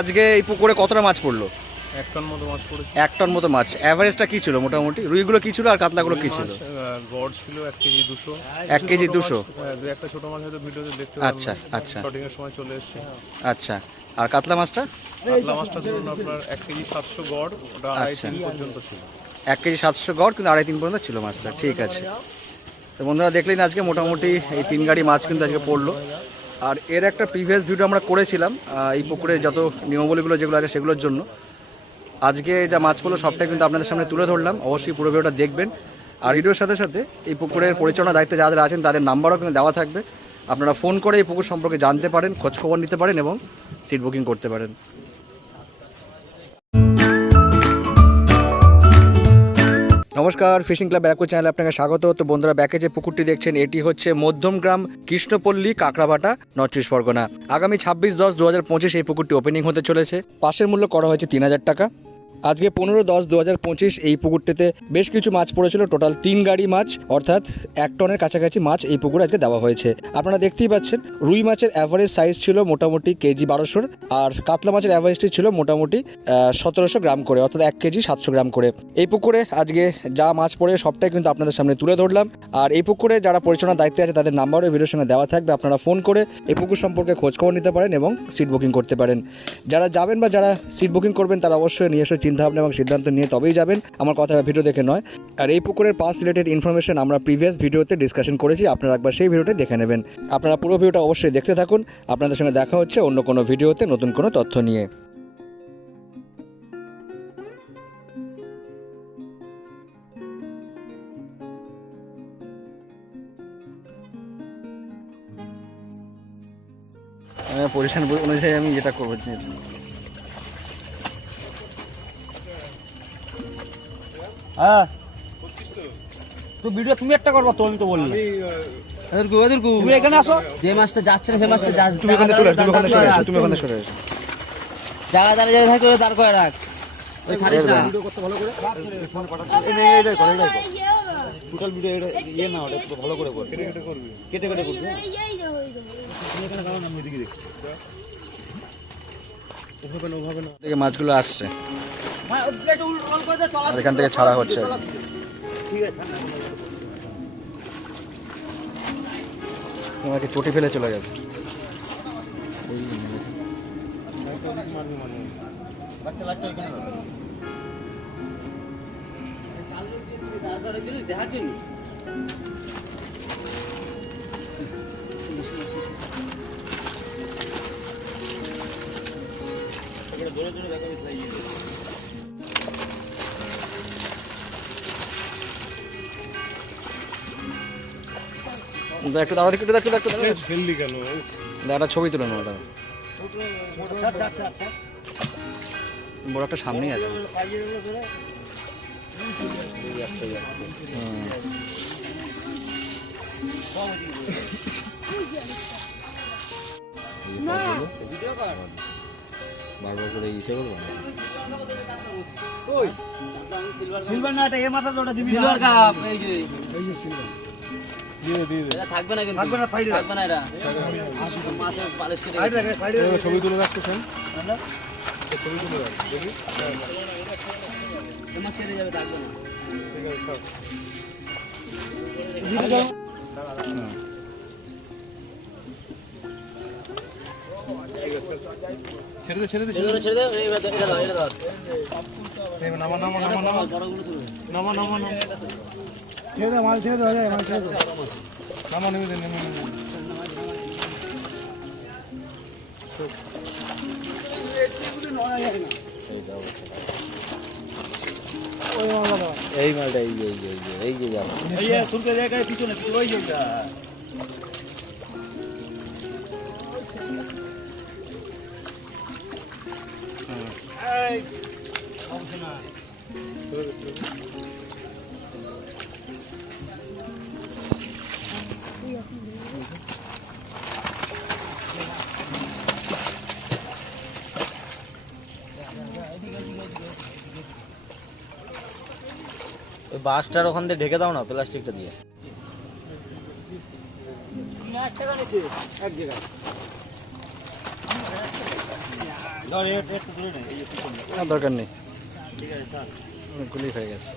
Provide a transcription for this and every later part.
আজকে এই পুকুরে কতটা মাছ পড়ল? এক টন মতো মাছ পড়েছে। এক টন মতো মাছ। অ্যাভারেজটা কি ছিল মোটামুটি? রুইগুলো কি ছিল আর কাতলাগুলো কি ছিল? গড় ছিল এক কেজি দুশো। এক কেজি দুশো? একটা ছোট মাছ হয়তো ভিডিওতে দেখতে আচ্ছা, আচ্ছা। শটিং এর সময় চলে এসেছে। আচ্ছা। আর কাতলা মাছটা? কাতলা মাছটা ধরুন আপনার এক কেজি সাতশো গড় ওটা আড়াই আচ্ছা। তিন পর্যন্ত ছিল। এক কেজি সাতশো গড় কিন্তু আড়াই তিন পর্যন্ত ছিল মাছটা। ঠিক আছে। তো বন্ধুরা দেখলেন আজকে মোটামুটি এই তিন গাড়ি মাছ কিন্তু আজকে পড়ল। আর এর একটা প্রিভিয়াস ভিডিও আমরা করেছিলাম এই পুকুরে যত নিয়মাবলীগুলো যেগুলো আছে সেগুলোর জন্য। আজকে যা মাছ পড়ল সবটাই কিন্তু আপনাদের সামনে তুলে ধরলাম, অবশ্যই পুরো ভিডিওটা দেখবেন। আর ভিডিওর সাথে সাথে এই পুকুরের পরিচালনা দায়িত্বে যারা আছেন, তাদের নাম্বারও কিন্তু দেওয়া থাকবে। আপনারা ফোন করে এই পুকুর সম্পর্কে জানতে পারেন খোঁজখবর নিতে পারেন এবং সিট বুকিং করতে পারেন। নমস্কার ফিশিং ক্লাব ব্যারাকপুর চ্যানেলে আপনাকে স্বাগত। তো বন্ধুরা, ব্যাকে যে পুকুরটি দেখছেন, এটি হচ্ছে মধ্যমগ্রাম কৃষ্ণপল্লী, কাঁকড়াভাটা নর্থ পরগনা আগামী ছাব্বিশ দশ দু এই পুকুরটি ওপেনিং হতে চলেছে। পাশের মূল্য করা হয়েছে তিন হাজার টাকা। আজকে পনেরো দশ দু হাজার পঁচিশ এই পুকুরটিতে বেশ কিছু মাছ পড়েছিল। টোটাল তিন গাড়ি মাছ, অর্থাৎ এক টনের কাছাকাছি মাছ এই পুকুরে আজকে দেওয়া হয়েছে। আপনারা দেখতেই পাচ্ছেন, রুই মাছের অ্যাভারেজ সাইজ ছিল মোটামুটি কেজি বারোশোর, আর কাতলা মাছের অ্যাভারেজটি ছিল মোটামুটি সতেরোশো গ্রাম করে, অর্থাৎ এক কেজি সাতশো গ্রাম করে। এই পুকুরে আজকে যা মাছ পড়ে সবটাই কিন্তু আপনাদের সামনে তুলে ধরলাম। আর এই পুকুরে যারা পরিচালনার দায়িত্বে আছে, তাদের নাম্বারও ভিডিওর সঙ্গে দেওয়া থাকবে। আপনারা ফোন করে এই পুকুর সম্পর্কে খোঁজখবর নিতে পারেন এবং সিট বুকিং করতে পারেন। যারা যাবেন বা যারা সিট বুকিং করবেন, তারা অবশ্যই নিয়ে এসে চিন্তাভাবনা এবং সিদ্ধান্ত নিয়ে তবেই যাবেন। আমার কথা ভিডিও দেখে নয়। আর এই পুকুরের পাস রিলেটেড ইনফরমেশন আমরা প্রিভিয়াস ভিডিওতে ডিসকাশন করেছি। আপনারা একবার সেই ভিডিওটা দেখে নেবেন। আপনারা পুরো ভিডিওটা অবশ্যই দেখতে থাকুন। আপনাদের সঙ্গে দেখা হচ্ছে অন্য কোনো ভিডিওতে নতুন কোনো তথ্য নিয়ে। পজিশন অনুযায়ী আমি যেটা করব হ্যাঁ তো ভিডিও তুমি একটা করবা তো আমি তো বললাম তুমি এখানে আসো যে মাছটা যাচ্ছে না সে মাছটা তুমি চলে তুমি ওখানে সরে আসো তুমি ওখানে সরে আসো জায়গা দাঁড়িয়ে জায়গায় থাকলে ওটা দাঁড় করে রাখ ওই ছাড়িস না টোটাল ভিডিও এটা ইয়ে না ওটা ভালো করে কর কেটে কেটে করবি কেটে কেটে করবি থেকে মাছগুলো আসছে এখান থেকে ছাড়া হচ্ছে। তোমাকে চটি ফেলে চলে দাঁড়াও একটু দাঁড়াও, একটু দাঁড়াও, একটু দাঁড়াও। ফেললি কেন? দাঁড়া, একটা ছবি তুলে নেব দাঁড়াও। বড় একটা সামনেই আছে। বারবার করে ইসে করব সিলভার না। এটা এ মাথা দিবি সিলভার কাপ এই যে। দিয়ে দে এটা থাকবে না কিন্তু। থাকবে না, side থাকবে না এটা। পালিশ সাইডে ছবি তুলে রাখতেছেন ছবি তুলে রাখ দেখি। মাছ কেটে যাবে থাকবে না। ঠিক আছে থাক। ছেড়ে দে ছেড়ে দে। ছেড়ে দাও, ছেড়ে দাও, এটা এটা দাও, এটা দাও। নামা নামা নামা নামা। নামা নামা নামা। ছেড়ে দে মাল ছেড়ে দে মাল ছেড়ে দে নামা নেমে দে নেমে নেমে এই মালটা এই যে এই যে এই যে এই যে যাব এই যে শুনতে জায়গায় পিছনে পিছনে ওই যে ওটা। এই। অবশ্য না বাসটার ওখান দিয়ে ঢেকে দাও না প্লাস্টিকটা দিয়ে। দরকার নেই। ঠিক অনেকগুলি হয়ে গেছে।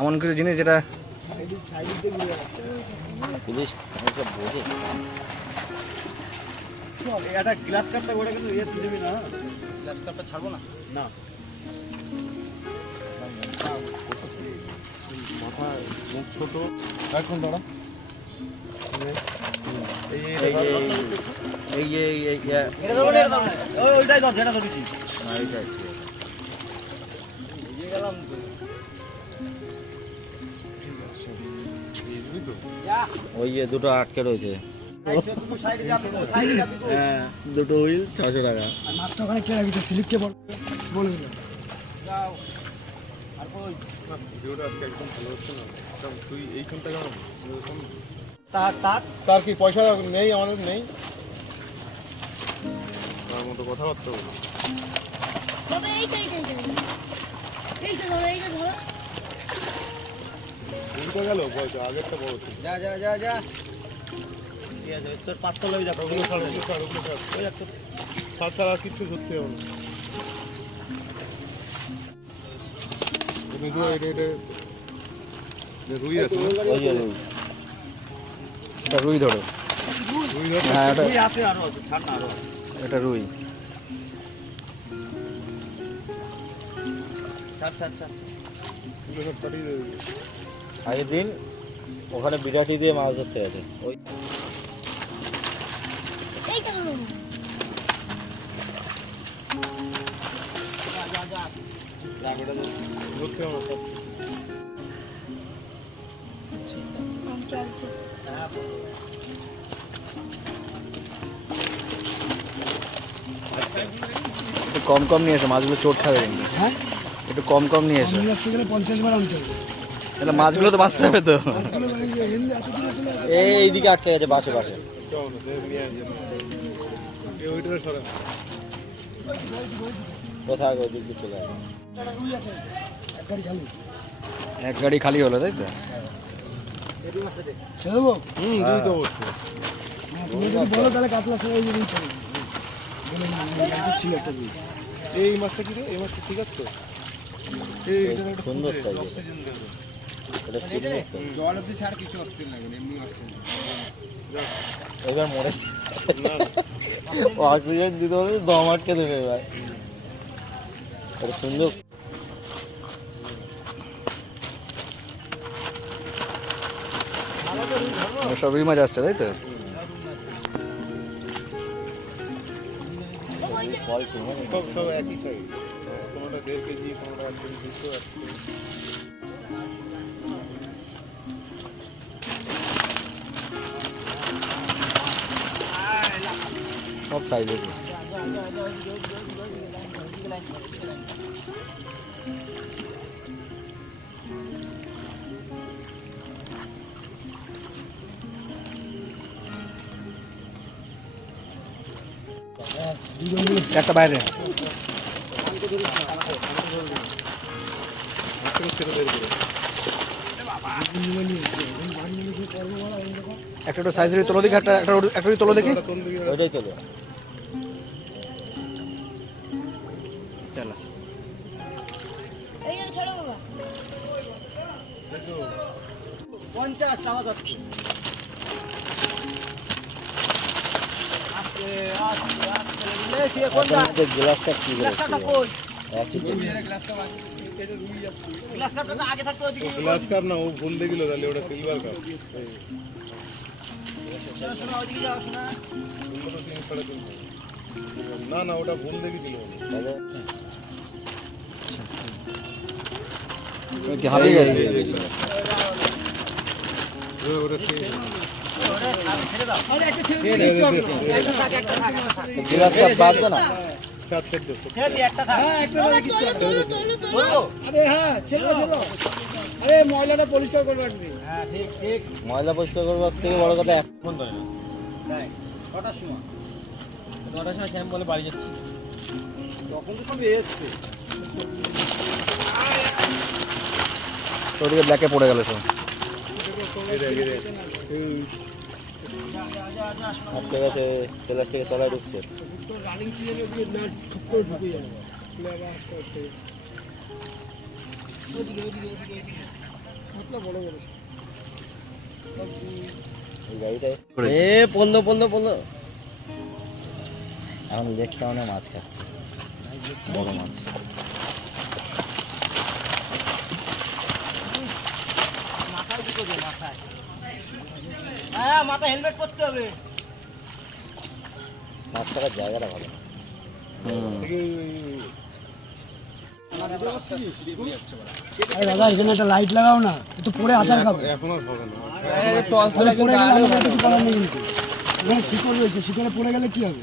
এমন কিছু জিনিস যেটা পুলিশ এটা বোঝে একটা গ্লাস কাপটা ওটা কিন্তু ইয়ে দিবি না। কাপটা ছাড়বো না? না। এখন দাঁড়া। এই যে এই এই এটা দেবো এটা দেবো ওই ওইটাই দাও যেটা ধরেছি। না এইটা একটু। ওই দুটো আটকে রয়েছে। হ্যাঁ দুটো হুইল ছশো টাকা মাছটা ওখানে কে রাখিছে স্লিপকে বলে দিল তার কি পয়সা নেই আমাদের নেই তার মতো কথাবার্তা বলো তবে এইটা এইটা গেল পয়সা আগেরটা বড় যা যা যা যা তোর পাঁচটা লই যাব ওগুলো ছাড় ওগুলো ছাড় ওগুলো ছাড় ওই একটা ছাড় ছাড়া আর কিচ্ছু হবে না রুই আছে। এটা রুই ধরো? হ্যাঁ এটা তুই আছে আরও আছে ছাড় না আরও আছে। এটা রুই। আগের দিন ওখানে বিরাটি দিয়ে মাছ ধরতে গেছে। ওই কম কম নিয়ে এসো মাছগুলো চোট খাবে হ্যাঁ? একটু কম কম নিয়ে এসো। আসতে গেলে পঞ্চাশ বার আনতে হবে। তাহলে মাছগুলো তো বাঁচতে হবে তো। এইদিকে আটকে গেছে বাসে বাসে। কোথায় ওই দিক দিয়ে চলে এক গাড়ি খালি হলো তাই তো? ছেড়ে দেবো হুম রুই তো হ্যাঁ, তুমি যদি বলো তাহলে কাতলা সবাই ছিল একটা এই মাছটা কি রে? এই মাছটা ঠিক আছে তো? সুন্দর ফুটে, সাইজের। অক্সিজেন দেবে। এটা তো। এবার মরে না না, অক্সিজেন দিতে হলে দম আটকে দেবে এবার। সুন্দর। সব রুই মাছ আসছে তাই তো। সব সব একই সাইজ এই দেখো। একটা একটু সাইজের তোলো দেখি একটা একটা একটা তোলো দেখি। ওইটাই চলে। চলো। এইটা ছাড়ো বাবা পঞ্চাশ চাওয়া যাচ্ছে। গ্লাসটা কি। গ্লাস কাপ না ও ভুল দেখিল তাহলে ওটা সিলভার কাপ। না না ওটা ভুল দেখেছিল। হারিয়ে গেছে। ওটা ঠিক। ঠিক ঠিক ময়লা পরিষ্কার করবার থেকে বড় কথা। কটার সময় নটার সময় শ্যাম বলে বাড়ি যাচ্ছি তখন তো সব এসছে ওদিকে ব্ল্যাকে পড়ে গেল সব আটকে গেছে তেলার থেকে তলায় ঢুকছে। রানিং সিজনে না ঠুক করে ঢুকে যাবে এখন লেক টাউনে মাছ খাচ্ছে। বড় মাছ। হ্যাঁ মাথা হেলমেট পরতে হবে। মাছ থাকার জায়গাটা ভালো। দাদা এখানে একটা লাইট লাগাও না একটু পরে আচার খাব। এখন আর হবে না তাহলে পড়ে গেলে আমাদের কিছু করার নেই কিন্তু। এখানে শিকড় রয়েছে শিকড়ে পড়ে গেলে কি হবে?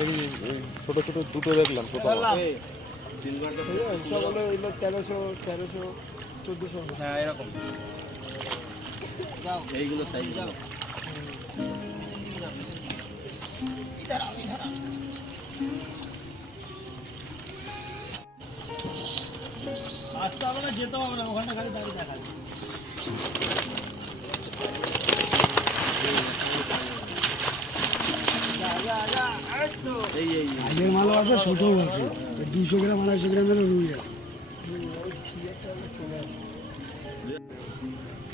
এই এই ছোট ছোট দুটো দেখলাম। তেরোশো তেরোশো চোদ্দশো। হ্যাঁ এরকম। এইগুলো সাইজ আসতে হবে না যেতে হবে না ওখানে খালি দাঁড়িয়ে দেখা আগের মালও আছে ছোটও আছে। দুশো গ্রাম আড়াইশো গ্রামের রুই আছে।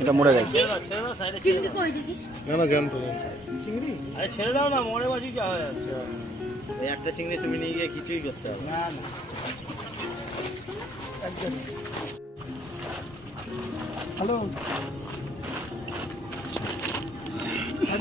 এটা মরে গেছে। চিংড়ি কই দিদি? না না জানতো জানতো আরে ছেড়ে দাও না মরে বাজি যা হয়ে যাচ্ছে। এই একটা চিংড়ি তুমি নিয়ে গিয়ে কিছুই করতে হবে না। হ্যালো। এর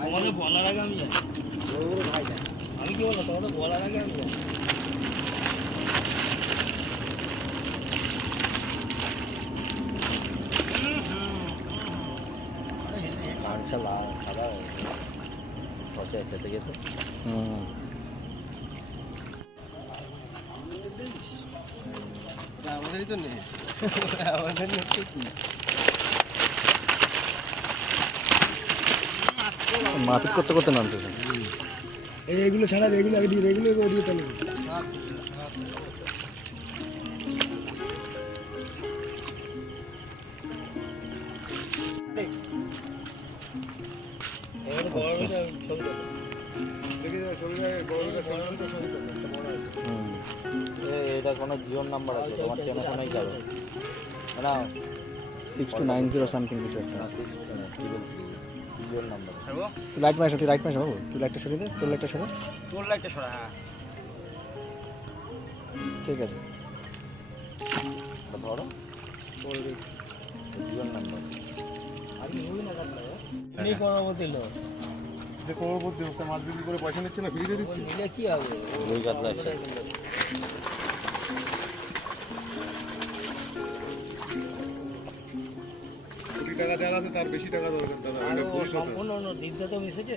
তোমাদের বলার আগে আমি জানি আমি কি বলব তোমাদের বলার আগে আমি কাঁচা লাল সাদা সসে খেতে খেতে হুম মারপিট করতে করতে নামতেছে এই এগুলো ছাড়া এগুলো এদিকে এগুলো ওদিকে চলে পর্যন্ত ছবি এটা কোনো জিওর নাম্বার আছে তোমার চেনা শোনাই যাবে। না six two nine zero something কিছু একটা। জিওর নাম্বার তুই লাইট মাস তুই লাইট মাস বাবু। তুই লাইটটা সরিয়ে দে তোর লাইটটা সরে। তোর লাইটটা সরা হ্যাঁ। ঠিক আছে। ধরো। জিওর নাম্বার। এমনি করব দিল যে করবর্তী হচ্ছে মাছ বিক্রি করে পয়সা নিচ্ছে না ফ্রিতে দিচ্ছে? কি হবে? রুই কাতলা আছে। টাকা যার আছে তার বেশি টাকা দরকার দাদা সম্পূর্ণ দিদা তো মিশেছে।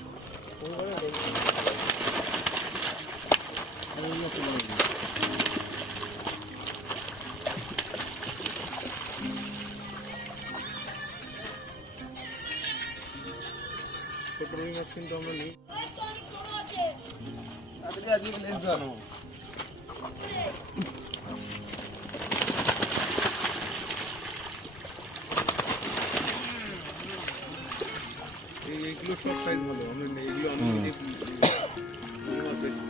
রুই মাছ কিন্তু আমরা নিই এই- এইগুলো সব সাইজ ভালো আমরা নেই, এগুলো অনেক জিনিস রুই মাছ বেশি।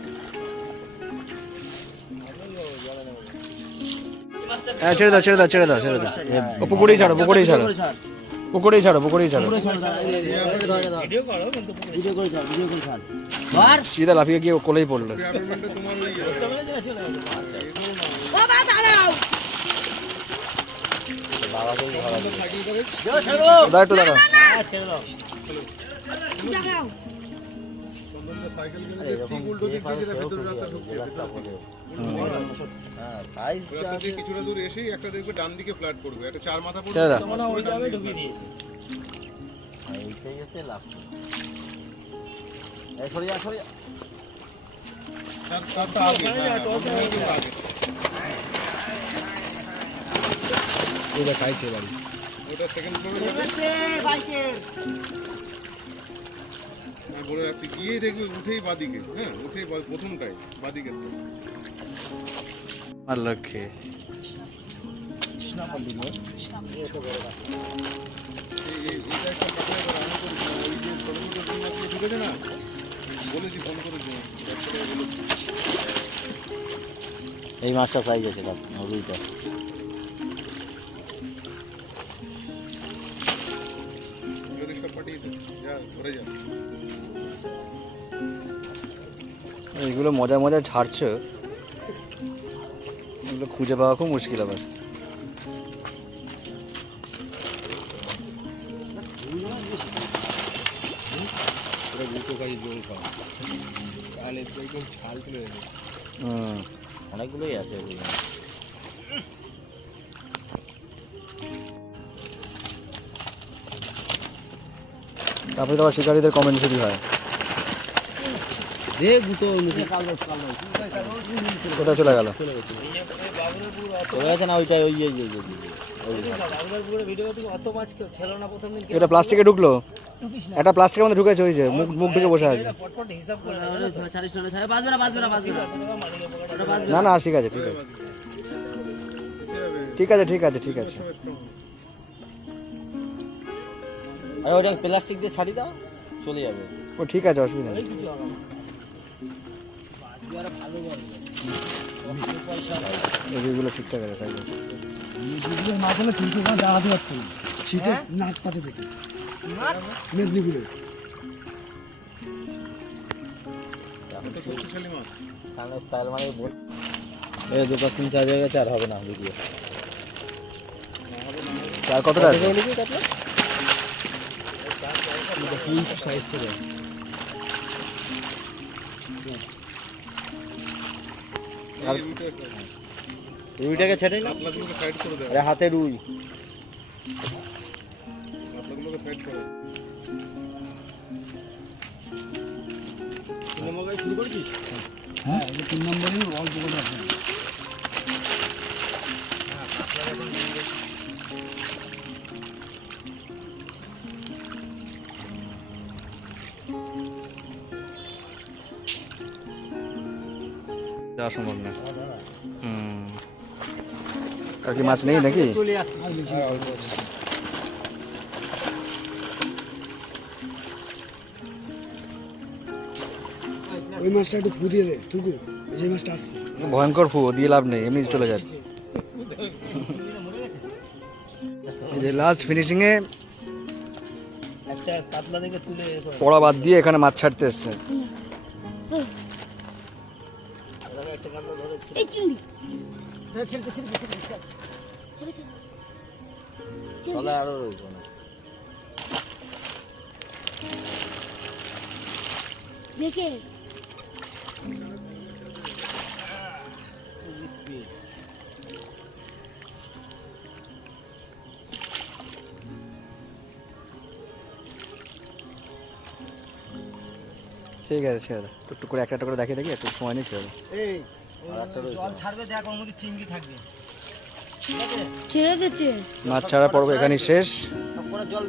হ্যাঁ ছেড়ে দাও ছেড়ে দাও ছেড়ে দাও ছেড়ে দাও। পুকুরেই ছাড়ো। পুকুরেই ছাড়ো। পুকুরেই ছাড়ো পুকুরেই ছাড়ো। ভিডিও করে ছাড় ভিডিও করে ছাড়। ধর। সিধা লাফিয়ে গিয়ে কোলেই পড়ল। দাঁড়া একটু দাঁড়া দাঁড়াও। কিছুটা দূর এসেই একটা দেখবে ডান দিকে ফ্ল্যাট করবে একটা চার মাথা পড়বে এইটাই লাভ। সরে যা সরে যা। হ্যাঁ, হ্যাঁ, কিন্তু আগে। ওটা খাইছে বাড়ি। ওটা সেকেন্ড ফ্লোরে যাবে। আমি বলে রাখছি গিয়ে দেখবে উঠেই বাদিকে হ্যাঁ উঠেই প্রথমটাই বাদিকে। লক্ষ্যে। এইটা একটা কথা এবার আমি এইগুলো মজা মজা ছাড়ছে। এগুলো খুঁজে পাওয়া খুব মুশকিল আবার। হুম। অনেকগুলোই আছে তারপরে তো আবার শিকারীদের কমেন্ট শুরু হয়। কোথায় চলে গেল? এটা প্লাস্টিকে ঢুকলো? একটা প্লাস্টিকের মধ্যে ঢুকেছে ওই যে মুখ মুখ ঢুকে বসে আছে। না না ঠিক আছে ঠিক আছে। ঠিক আছে ঠিক আছে ঠিক আছে। আরে ওটা প্লাস্টিক দিয়ে ছাড়ি দাও চলে যাবে। ও ঠিক আছে অসুবিধা নেই। এগুলো ঠিকঠাক আছে সাইজ আছে। মেদিনীপুরের মাছ হলে তিনশো গ্রাম জাগাতে পারতো না। ছিটে নাক পাতে থেকে মেদিনীপুরে। শক্তিশালী মাছ তাহলে স্টাইল মানে এই দুটো তিন চার জায়গায় চার হবে না ভিডিও আর কতটা আছে? এই রুইটা রুইটাকে ছেড়ে আরে হাতে রুই। শুরু সাইড হ্যাঁ। এই তিন নম্বরে অল্প করে আছে। যাওয়া সম্ভব না। হুম। আর কি মাছ নেই নাকি? ওই মাছটা একটু ফু দিয়ে দে টুকু এই মাছটা আসছে। ভয়ঙ্কর ফু দিয়ে লাভ নেই এমনি চলে যাচ্ছে যে লাস্ট ফিনিশিং এ একটা পাতলা থেকে তুলে পড়া বাদ দিয়ে এখানে মাছ ছাড়তে এসছে। এই চিংড়ি। চলে আরও রয়েছে অনেক। দেখে। ঠিক আছে ছেড়ে দাও একটু করে একটা একটা করে দেখিয়ে দেখি একটু সময় নিয়ে ছেড়ে দাও। জল ছাড়বে দেখ ওর মধ্যে চিংড়ি থাকবে। ছেড়ে দিচ্ছে। মাছ ছাড়া পর্ব এখানেই শেষ। জল